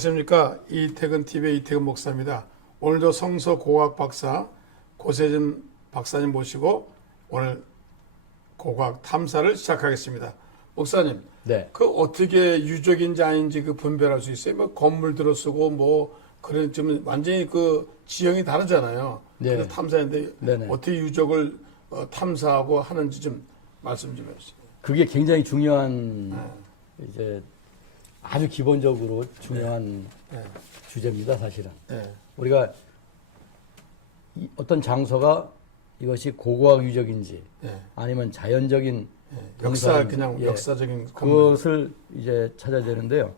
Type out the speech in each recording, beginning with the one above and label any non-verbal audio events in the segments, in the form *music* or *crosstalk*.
안녕하십니까 이태근 TV의 이태근 목사입니다. 오늘도 성서 고학 박사 고세진 박사님 모시고 오늘 고고학 탐사를 시작하겠습니다. 목사님, 네. 그 어떻게 유적인지 아닌지 그 분별할 수 있어요? 뭐 건물 들어 쓰고 뭐 그런 좀 완전히 그 지형이 다르잖아요. 네. 그래서 탐사인데 네네. 어떻게 유적을 어, 탐사하고 하는지 좀 말씀 좀 해주세요. 그게 굉장히 중요한 이제 아주 기본적으로 중요한 네. 주제입니다, 사실은. 네. 우리가 이 어떤 장소가 이것이 고고학 유적인지 네. 아니면 자연적인 네. 역사 그냥 예. 역사적인 건물. 그것을 이제 찾아야 되는데요.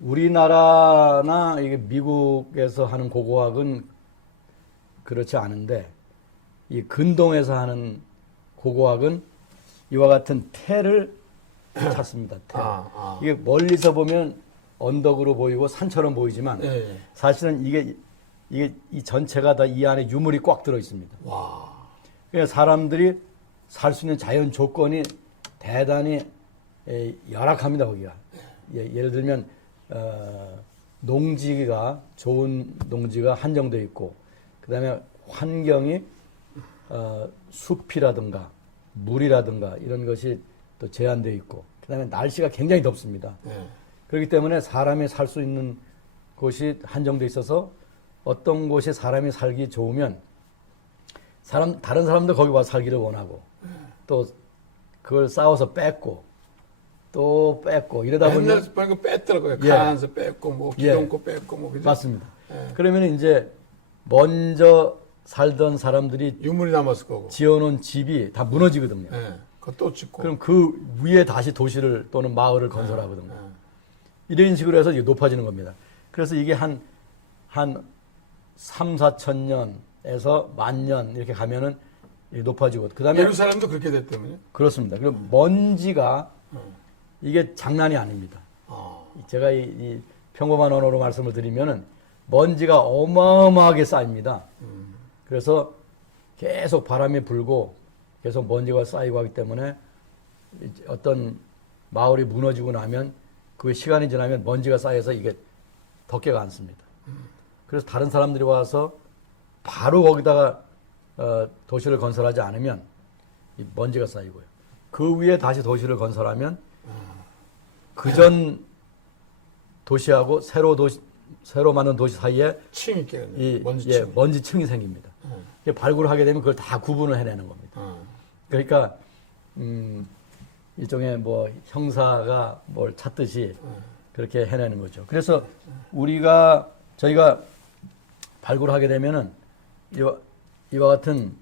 우리나라나 이게 미국에서 하는 고고학은 그렇지 않은데 이 근동에서 하는 고고학은 이와 같은 태를 찾습니다. 태. *clears throat* 아, 아. 이게 멀리서 보면 언덕으로 보이고 산처럼 보이지만 예. 사실은 이게 이게 이 전체가 다 이 안에 유물이 꽉 들어 있습니다. 와. 그러니까 사람들이 살 수 있는 자연 조건이 대단히 에, 열악합니다 거기가. 예, 예를 들면 어, 농지가 좋은 농지가 한정돼 있고 그다음에 환경이 어, 숲이라든가 물이라든가 이런 것이 또 제한돼 있고 그다음에 날씨가 굉장히 덥습니다. 예. 그렇기 때문에 사람이 살 수 있는 곳이 한정돼 있어서 어떤 곳에 사람이 살기 좋으면 사람 다른 사람도 거기 와서 살기를 원하고 또 그걸 싸워서 뺏고 또 뺏고 이러다 보면 옛날 보니까 뺐더라고요. 예. 가안서 뺐고 뭐 예. 기동코 뺐고 뭐 그죠? 맞습니다. 예. 그러면 이제 먼저 살던 사람들이 유물이 남았을 거고. 지어놓은 집이 다 무너지거든요. 예. 그것도 짓고. 그럼 그 위에 다시 도시를 또는 마을을 건설하거든요. 이런 식으로 해서 이게 높아지는 겁니다. 그래서 이게 한, 한 3, 4천 년에서 만 년 이렇게 가면은 이게 높아지고. 그 다음에 예루살렘도 그렇게 됐다면요. 그렇습니다. 그럼 먼지가 이게 장난이 아닙니다. 아. 제가 이, 이 평범한 언어로 말씀을 드리면은 먼지가 어마어마하게 쌓입니다. 그래서 계속 바람이 불고 계속 먼지가 쌓이고 하기 때문에 어떤 마을이 무너지고 나면 그 시간이 지나면 먼지가 쌓여서 이게 덮개가 않습니다. 그래서 다른 사람들이 와서 바로 거기다가 어, 도시를 건설하지 않으면 이 먼지가 쌓이고요. 그 위에 다시 도시를 건설하면 그전 도시하고 새로 도시 새로 만든 도시 사이에 층 있게 이 먼지 예, 층. 먼지층이 생깁니다. 이게 발굴을 하게 되면 그걸 다 구분을 해내는 겁니다. 어. 그러니까 음, 일종의 뭐 형사가 뭘 찾듯이 그렇게 해내는 거죠. 그래서 우리가 저희가 발굴하게 되면은 이와, 이와 같은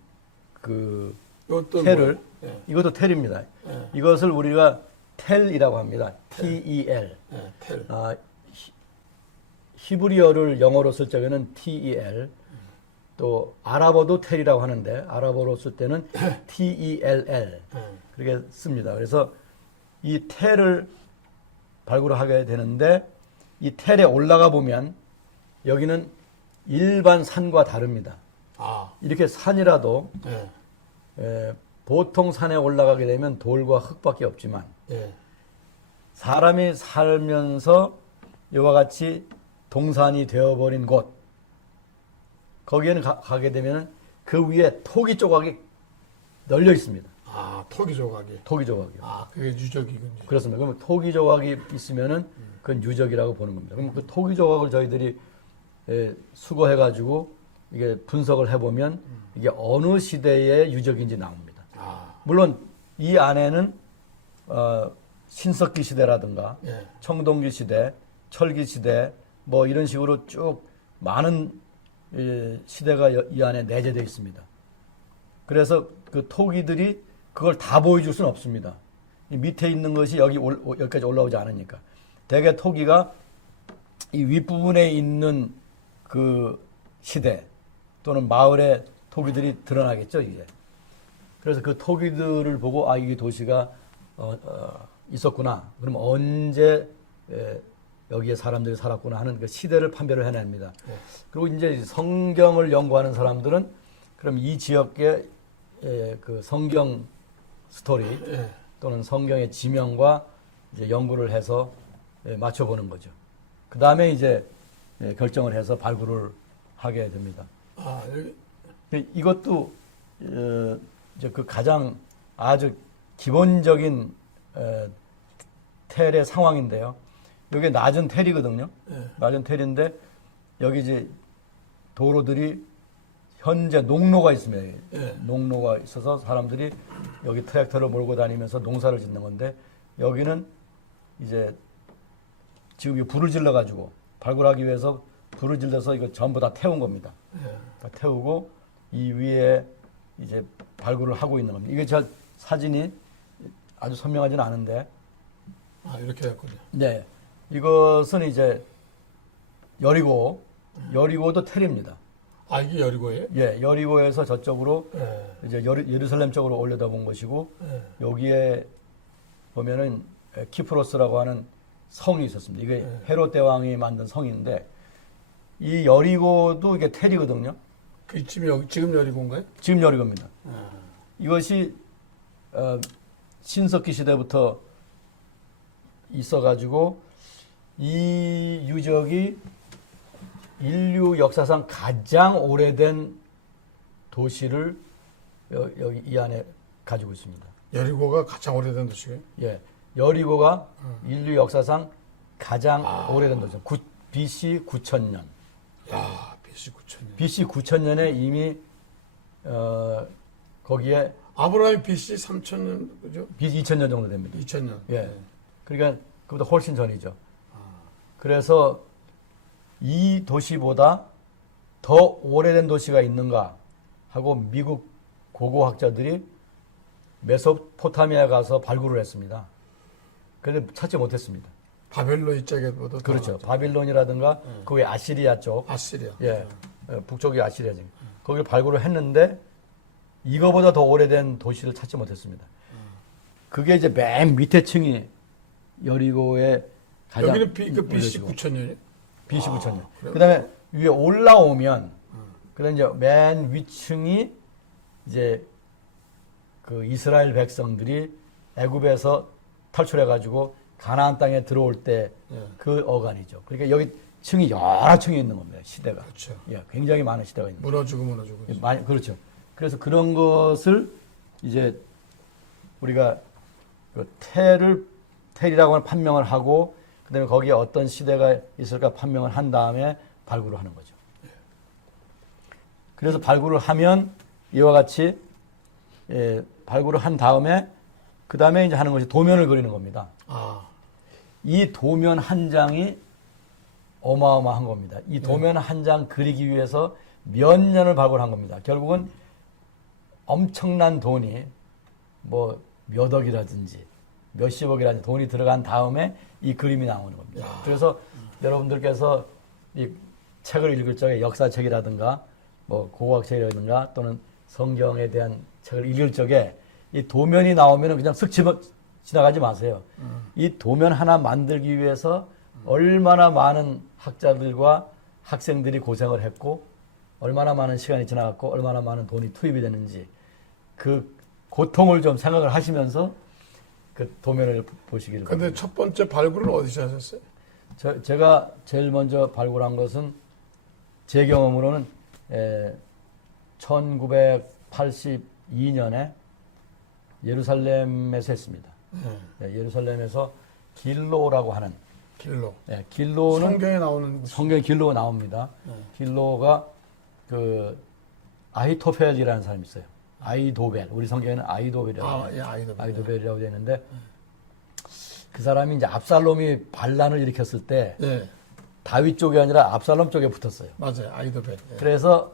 그 이것도 텔을 뭐, 예. 이것도 텔입니다. 예. 이것을 우리가 텔이라고 합니다. T-E-L. 예. 텔. 아, 히- 히브리어를 영어로 쓸 적에는 T-E-L. 또 아랍어도 텔이라고 하는데 아랍어로 쓸 때는 *clears throat* T-E-L-L. 예. 그렇게 씁니다. 그래서 이 텔을 발굴을 하게 되는데 이 텔에 올라가 보면 여기는 일반 산과 다릅니다. 아. 이렇게 산이라도 예. 에, 보통 산에 올라가게 되면 돌과 흙밖에 없지만 예. 사람이 살면서 이와 같이 동산이 되어버린 곳 거기에는 가, 게 되면 그 위에 토기 조각이 널려 있습니다. 아, 토기 조각이. 토기 조각이요. 아, 그게 유적이군요. 그렇습니다. 그러면 토기 조각이 있으면은 그건 유적이라고 보는 겁니다. 그럼 그 토기 조각을 저희들이 에, 수거해 가지고 이게 분석을 해 보면 이게 어느 시대의 유적인지 나옵니다. 아. 물론 이 안에는 어, 신석기 시대라든가 예. 청동기 시대, 철기 시대 뭐 이런 식으로 쭉 많은 예, 시대가 여- 이 안에 내재되어 있습니다. 그래서 그 토기들이 그걸 다 보여줄 수는 없습니다. 이 밑에 있는 것이 여기 올, 오- 여기까지 올라오지 않으니까. 대개 토기가 이 윗부분에 있는 그 시대 또는 마을의 토기들이 드러나겠죠, 이제. 그래서 그 토기들을 보고 아 이게 도시가 어, 어, 있었구나. 그럼 언제 에, 여기에 사람들이 살았구나 하는 그 시대를 판별을 해냅니다. 그리고 이제 성경을 연구하는 사람들은 그럼 이 지역의 에, 그 성경 스토리 예. 또는 성경의 지명과 이제 연구를 해서 에, 맞춰보는 거죠. 그 다음에 이제 예, 결정을 해서 발굴을 하게 됩니다. 아, 여기 이- 이것도 어, 이제 그 가장 아주 기본적인 어, 텔의 상황인데요. 여기 낮은 텔이거든요. 예. 낮은 텔인데 여기 이제 도로들이 현재 농로가 있습니다. 예. 농로가 있어서 사람들이 여기 트랙터를 몰고 다니면서 농사를 짓는 건데 여기는 이제 지금 이 불을 질러 가지고 발굴하기 위해서 불을 질러서 이거 전부 다 태운 겁니다. 예. 다 태우고 이 위에 이제 발굴을 하고 있는 겁니다. 이게 저 사진이 아주 선명하지는 않은데 아, 이렇게 됐군요. 네. 이것은 이제 여리고 여리고도 텔입니다. 아, 이게 여리고예요? 예, 여리고에서 저쪽으로 예. 이제 여리, 예루살렘 쪽으로 올려다본 것이고 예. 여기에 보면은 에, 키프로스라고 하는 성이 있었습니다. 이게 네. 헤롯 대왕이 만든 성인데 이 여리고도 이게 텔이거든요. 그 지금 여기 지금 여리고인가요? 지금 여리고입니다. 아, 이것이 어, 신석기 시대부터 있어가지고 이 유적이 인류 역사상 가장 오래된 도시를 여, 여기 이 안에 가지고 있습니다. 여리고가 가장 오래된 도시고요. 예, 여리고가 음. 인류 역사상 가장 아. 오래된 도시. 구, BC 9000년. 야, BC 9천년. BC 9000년에 이미 어, 거기에 아브라함이 BC 3천년 그죠? BC 2000년 정도 됩니다. 2천년. 예. 그러니까 그보다 훨씬 전이죠. 그래서 이 도시보다 더 오래된 도시가 있는가 하고 미국 고고학자들이 메소포타미아 가서 발굴을 했습니다. 그런데 찾지 못했습니다. 바벨로 이쪽에보다 더 그렇죠. 바빌론이라든가 그외 아시리아 쪽, 아시리아. 예, 예, 북쪽이 아시리아죠. 거기를 발굴을 했는데 이거보다 더 오래된 도시를 찾지 못했습니다. 그게 이제 맨 밑에 층이 여리고의 가장 여기는 비, 그 BC 올려지고. 9천년이. BC 아, 9천년. 그래요? 그다음에 위에 올라오면 그다음 이제 맨 위층이 이제 그 이스라엘 백성들이 애굽에서 탈출해 가지고 가나안 땅에 들어올 때그 예. 어간이죠. 그러니까 여기 층이 여러 층이 있는 겁니다. 시대가. 그렇죠. 예, 굉장히 많은 시대가 있는. 무너지고 무너지고. 예, 많이 그렇죠. 그래서 그런 것을 이제 우리가 그 텔을 텔이라고 하는 판명을 하고 그다음에 거기에 어떤 시대가 있을까 판명을 한 다음에 발굴을 하는 거죠. 그래서 발굴을 하면 이와 같이 예, 발굴을 한 다음에 그 다음에 이제 하는 것이 도면을 그리는 겁니다. 아, 이 도면 한 장이 어마어마한 겁니다. 이 도면 한장 그리기 위해서 몇 년을 발굴한 겁니다. 결국은 엄청난 돈이 뭐 몇 억이라든지 몇십억이라든지 돈이 들어간 다음에 이 그림이 나오는 겁니다. 그래서 여러분들께서 이 책을 읽을 적에 역사책이라든가 뭐 고고학책이라든가 또는 성경에 대한 책을 읽을 적에 이 도면이 나오면 그냥 쓱 집어, 지나가지 마세요. 이 도면 하나 만들기 위해서 얼마나 많은 학자들과 학생들이 고생을 했고 얼마나 많은 시간이 지나갔고 얼마나 많은 돈이 투입이 됐는지 그 고통을 좀 생각을 하시면서 그 도면을 보시기를 근데. 첫 번째 발굴은 어디서 하셨어요? 저, 제가 제일 먼저 발굴한 것은 제 경험으로는 에, 1982년에 예루살렘에서 했습니다. 예. 예, 예루살렘에서 길로라고 하는 길로. 예, 길로는 성경에 나오는 곳. 성경 길로가 나옵니다. 길로가 그 아히토펠이라는 사람이 있어요. 아이도벨. 우리 성경에는 아이도벨이라고 아. 예, 아이도. 아이도벨이라고 되어 있는데 그 사람이 이제 압살롬이 반란을 일으켰을 때 예, 다윗 쪽이 아니라 압살롬 쪽에 붙었어요. 맞아요. 아이도벨. 예. 그래서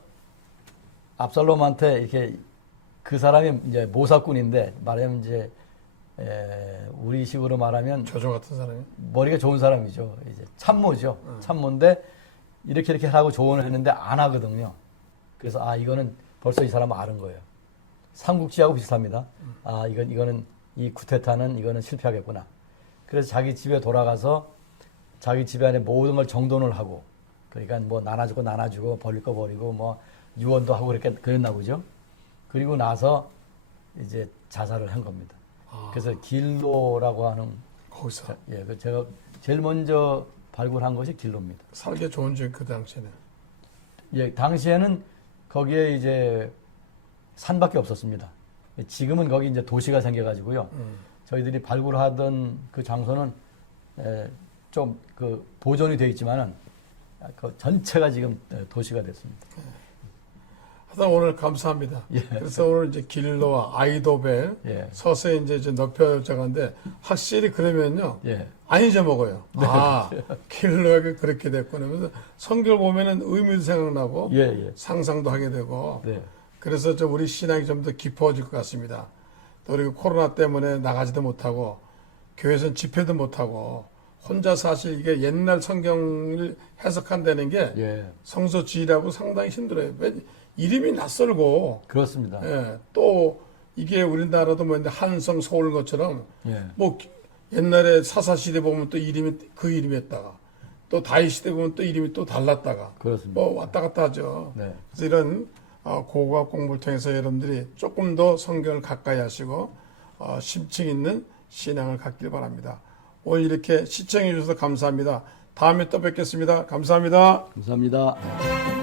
압살롬한테 이렇게 그 사람이 이제 모사꾼인데 말하면 이제 에, 우리 식으로 말하면 조조 같은 사람이. 머리가 좋은 사람이죠. 이제 참모죠. 참모인데 이렇게 이렇게 하라고 조언을 했는데 안 하거든요. 그래서 아 이거는 벌써 이 사람은 아는 거예요. 삼국지하고 비슷합니다. 아 이건 이거는 이 쿠데타는 이거는 실패하겠구나. 그래서 자기 집에 돌아가서 자기 집안에 모든 걸 정돈을 하고 그러니까 뭐 나눠주고 나눠주고 버릴 거 버리고 뭐 유언도 하고 그렇게 그랬나 보죠. 그리고 나서 이제 자살을 한 겁니다. 아, 그래서 길로라고 하는 거기서. 예, 그 제가 제일 먼저 발굴한 것이 길로입니다. 살기 좋은 지역 그 당시에는. 예, 당시에는 거기에 이제 산밖에 없었습니다. 지금은 거기 이제 도시가 생겨가지고요. 음. 저희들이 발굴하던 그 장소는 좀 그 보존이 되어 있지만은 그 전체가 지금 에, 도시가 됐습니다. 하여튼 오늘 감사합니다. 예. 그래서 오늘 이제 길로와 아이도벨 예, 서서히 이제 좀 넓혀져가는데 확실히 그러면요 예, 안 잊어먹어요. 아 길로가 그렇게 됐구나. 그래서 성경 보면은 의미도 생각나고 예, 예, 상상도 하게 되고 네, 그래서 좀 우리 신앙이 좀 더 깊어질 것 같습니다. 또 그리고 코로나 때문에 나가지도 못하고 교회에서는 집회도 못하고 혼자 사실 이게 옛날 성경을 해석한다는 게 예, 성서 지휘라고 상당히 힘들어요. 왜 이름이 낯설고 그렇습니다. 예, 또 이게 우리나라도 뭐 한성 서울 것처럼 예, 뭐 기- 옛날에 사사 시대 보면 또 이름이 그 이름이었다가 또 다이 시대 보면 또 이름이 또 달랐다가 그렇습니다. 뭐 왔다 갔다 하죠. 네, 그래서 이런 어, 고고학 공부를 통해서 여러분들이 조금 더 성경을 가까이 하시고 어, 심층 있는 신앙을 갖길 바랍니다. 오늘 이렇게 시청해 주셔서 감사합니다. 다음에 또 뵙겠습니다. 감사합니다. 감사합니다.